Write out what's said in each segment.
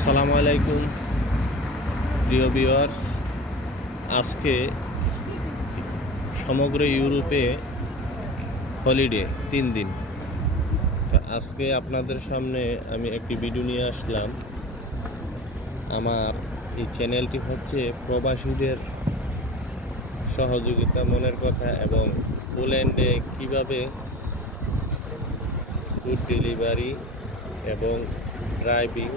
আসসালামু আলাইকুম প্রিয় ভিউয়ার্স। আজকে সমগ্র ইউরোপে হলিডে 3 দিন। তো আজকে আপনাদের সামনে আমি একটি ভিডিও নিয়ে আসলাম। আমার এই চ্যানেলটি হচ্ছে প্রবাসীদের সহযোগিতা মনের কথা এবং পোল্যান্ডে কিভাবে ফুড ডেলিভারি এবং ড্রাইভিং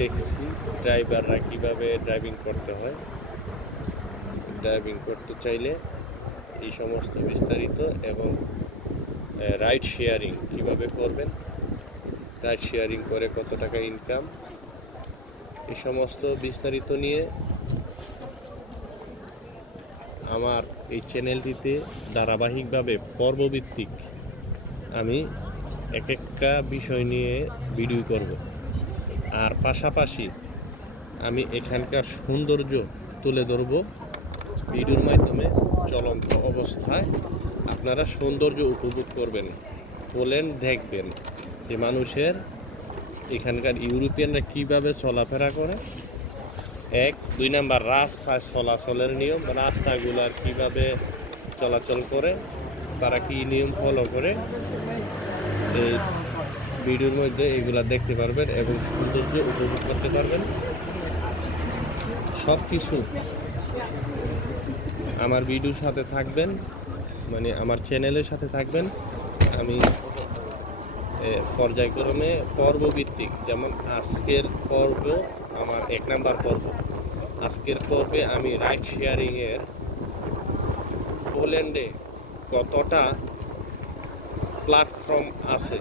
ট্যাক্সি ড্রাইভাররা কিভাবে ড্রাইভিং করতে হয়, ড্রাইভিং করতে চাইলে এই সমস্ত বিস্তারিত এবং রাইড শেয়ারিং কিভাবে করবেন, রাইড শেয়ারিং করে কত টাকা ইনকাম, এই সমস্ত বিস্তারিত নিয়ে আমার এই চ্যানেলটিতে ধারাবাহিকভাবে পর্বভিত্তিক আমি এক একটা বিষয় নিয়ে ভিডিও করব। আর পাশাপাশি আমি এখানকার সৌন্দর্য তুলে ধরব ভিডিওর মাধ্যমে। চলন্ত অবস্থায় আপনারা সৌন্দর্য উপভোগ করবেন, পোল্যান্ড দেখবেন যে মানুষের এখানকার ইউরোপিয়ানরা কীভাবে চলাফেরা করে। 2 নাম্বার রাস্তায় চলাচলের নিয়ম, রাস্তাগুলার কিভাবে চলাচল করে, তারা কি নিয়ম ফলো করে, এই ভিডিওর মধ্যে এগুলা দেখতে পারবেন এবং সৌন্দর্য উপভোগ করতে পারবেন। সব কিছু আমার ভিডিওর সাথে থাকবেন, মানে আমার চ্যানেলের সাথে থাকবেন। আমি পর্যায়ক্রমে পর্বভিত্তিক, যেমন আজকের পর্ব আমার 1 নাম্বার পর্ব। আজকের পর্বে আমি রাইড শেয়ারিংয়ের পোল্যান্ডে কতটা প্ল্যাটফর্ম আছে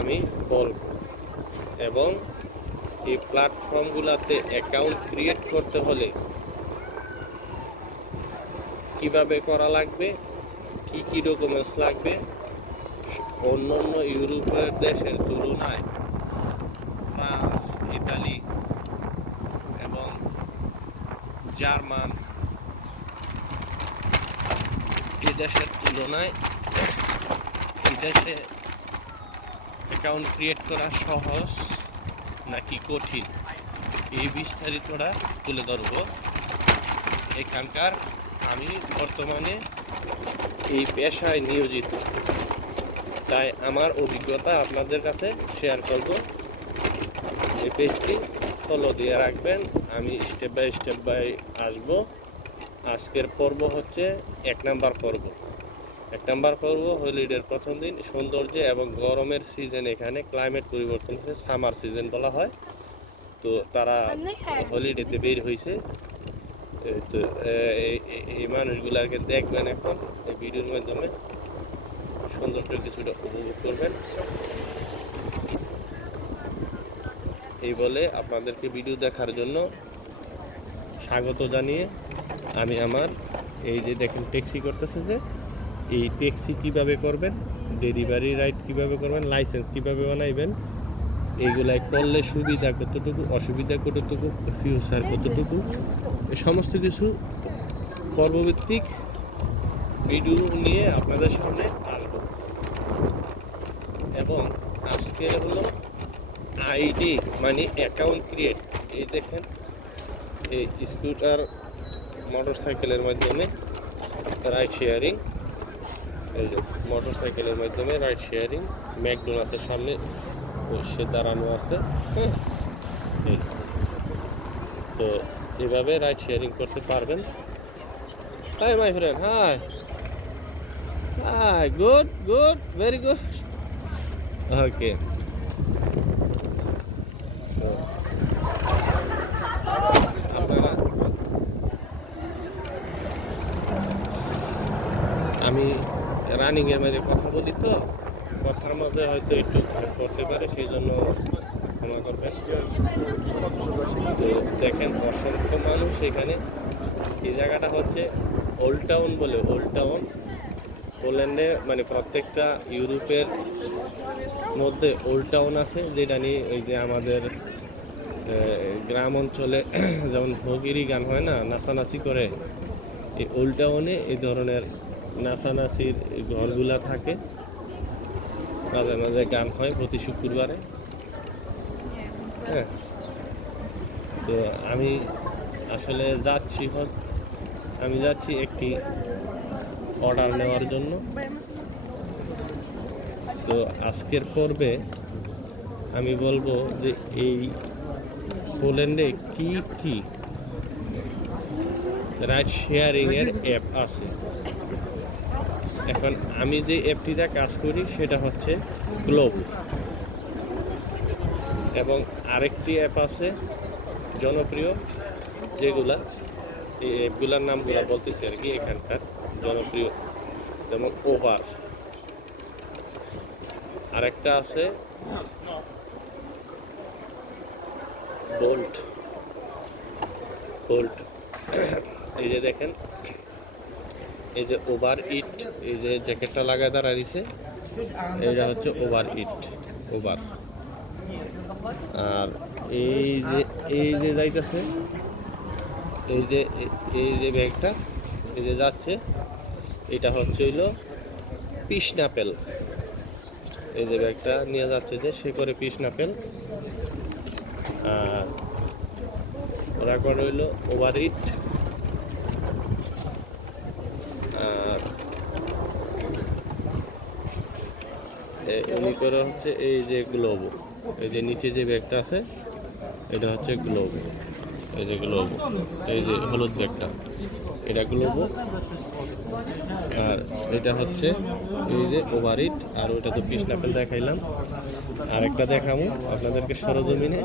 আমি বলব, এবং এই প্ল্যাটফর্মগুলোতে অ্যাকাউন্ট ক্রিয়েট করতে হলে কিভাবে করা লাগবে, কি কি ডকুমেন্টস লাগবে। অন্য অন্য ইউরোপের দেশের তুলনায় ফ্রান্স, ইতালি এবং জার্মান এই দেশের তুলনায় এই দেশে অ্যাকাউন্ট ক্রিয়েট করা সহজ নাকি কঠিন, এই বিস্তারিতটা তুলে ধরব। এখানকার আমি বর্তমানে এই পেশায় নিয়োজিত, তাই আমার অভিজ্ঞতা আপনাদের কাছে শেয়ার করব। এই পেজটি ফলো দিয়ে রাখবেন, আমি স্টেপ বাই আসব। আজকের পর্ব হচ্ছে 1 নাম্বার পর্ব। 1 নাম্বার পর্ব হলিডের প্রথম দিন। সৌন্দর্য এবং গরমের সিজন, এখানে ক্লাইমেট পরিবর্তন হচ্ছে, সামার সিজন বলা হয়। তো তারা হলিডেতে বের হয়েছে। তো এই মানুষগুলাকে দেখবেন এখন এই ভিডিওর মাধ্যমে, সৌন্দর্য কিছুটা উপভোগ করবেন। এই বলে আপনাদেরকে ভিডিও দেখার জন্য স্বাগত জানিয়ে আমি আমার এই যে দেখেন ট্যাক্সি করতেছে, যে এই ট্যাক্সি কিভাবে করবেন, ডেলিভারি রাইড কিভাবে করবেন, লাইসেন্স কিভাবে বানাইবেন, এইগুলাই করলে সুবিধা কতটুকু, অসুবিধা কতটুকু, ফিউচার কতটুকু, এই সমস্ত কিছু পর্বভিত্তিক ভিডিও নিয়ে আপনাদের সামনে আসব। এবং আজকে হলো আইডি মানে অ্যাকাউন্ট ক্রিয়েট। এই দেখেন এই স্কুটার মোটর সাইকেলের মাধ্যমে রাইড শেয়ারিং, এই যে মোটর সাইকেলের মাধ্যমে রাইড শেয়ারিং। ম্যাকডোনাল্ডসের সামনে সে দাঁড়ানো আছে, হ্যাঁ। তো এভাবে রাইড শেয়ারিং করতে পারবেন। Hi my friend, hi hi, good good, very good, okay. আপনারা, আমি রানিংয়ের মধ্যে কথা বলি, তো কথার মধ্যে হয়তো একটু ভুল করতে পারে, সেই জন্য ক্ষমা করবেন। তো দেখেন অসংখ্য মানুষ এখানে। এই জায়গাটা হচ্ছে ওল্ড টাউন বলে, ওল্ড টাউন পোল্যান্ডে, মানে প্রত্যেকটা ইউরোপের মধ্যে ওল্ড টাউন আছে, যেটা নিয়ে এই যে আমাদের গ্রাম অঞ্চলে যেমন ভগিরি গান হয় না, নাচানাচি করে, এই ওল্ড টাউনে এই ধরনের নাচানাচির ঘরগুলা থাকে। মাঝে মাঝে গান হয় প্রতি শুক্রবারে। হ্যাঁ, তো আমি আসলে যাচ্ছি একটি অর্ডার নেওয়ার জন্য। তো আজকের পর্বে আমি বলবো যে এই পোল্যান্ডে কি কি রাইড শেয়ারিং এর অ্যাপ আছে। এখন আমি যে অ্যাপটিতে কাজ করি সেটা হচ্ছে গ্লোব, এবং আরেকটি অ্যাপ আছে জনপ্রিয়, যেগুলা এই অ্যাপগুলোর নামগুলো বলতেছি আর কি, এখানকার জনপ্রিয়, যেমন ওভার। আরেকটা আছে বোল্ট। এই যে দেখেন, এই যে ওভার ইট, এই যে জ্যাকেটটা লাগায় দাঁড়াইছে, এইটা হচ্ছে ওভার। আর এই যে যাইতেছে, এই যে ব্যাগটা এই যে যাচ্ছে, এটা হচ্ছে হইলো পিসনাপেল। এই যে ব্যাগটা নিয়ে যাচ্ছে যে সে করে পিসনাপেল। আর ওরা করে হইলো ওভার ইট। আর উনি করে হচ্ছে এই যে গ্লোবো, এই যে নিচে যে ব্যাগটা আছে এটা হচ্ছে গ্লোবো। এই যে গ্লোবো, এই যে হলুদ ব্যাগটা, এটা গ্লোবো। আর এটা হচ্ছে এই যে ওভার ইট। আর ওটা তো পিসনাপেল দেখাইলাম। আর একটা দেখাবো আপনাদেরকে সরজমিনে,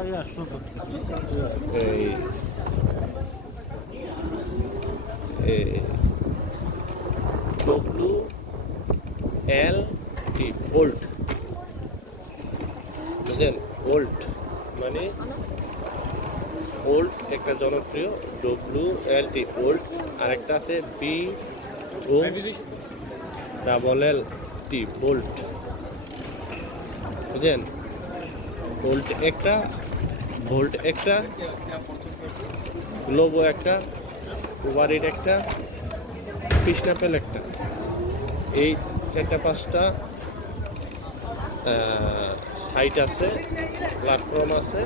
এই WLT ওল্ট, বুঝলেন? ওল্ট মানে ওল্ট একটা জনপ্রিয়, WLT ওল্ট। আরেকটা আছে BOLLT বোল্ট, বুঝলেন? ওল্ট একটা, ভোল্ট একটা, গ্লোবো একটা, ওভারইট একটা, পিসনাপেল একটা। এই 4-5টা সাইট আছে, প্ল্যাটফর্ম আছে,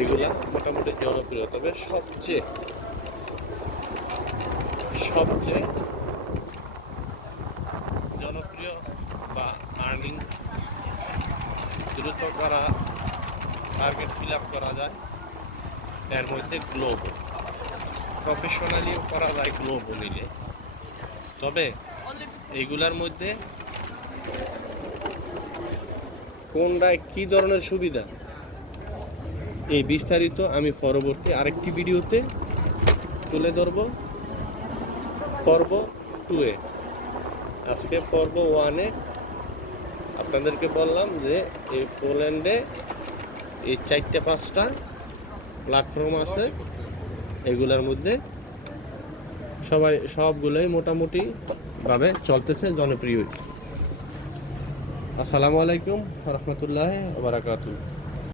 এগুলা মোটামুটি জনপ্রিয়। তবে সবচেয়ে জনপ্রিয় বা আর্নিং দ্রুত করা, টার্গেট ফিল আপ করা যায় এর মধ্যে গ্লোবো। প্রফেশনালিও করা যায় গ্লোবো নিলে। তবে এইগুলার মধ্যে কোনটায় কী ধরনের সুবিধা, এই বিস্তারিত আমি পরবর্তী আরেকটি ভিডিওতে তুলে ধরব, পর্ব 2-এ। আজকে পর্ব 1-এ আপনাদেরকে বললাম যে এই পোল্যান্ডে এই 4-5টা প্ল্যাটফর্ম আছে, এগুলোর মধ্যে সবগুলোই মোটামুটি ভাবে চলতেছে, জনপ্রিয় হয়েছে। আসসালামু আলাইকুম রহমতুল্লাহ বারাকাতুহু।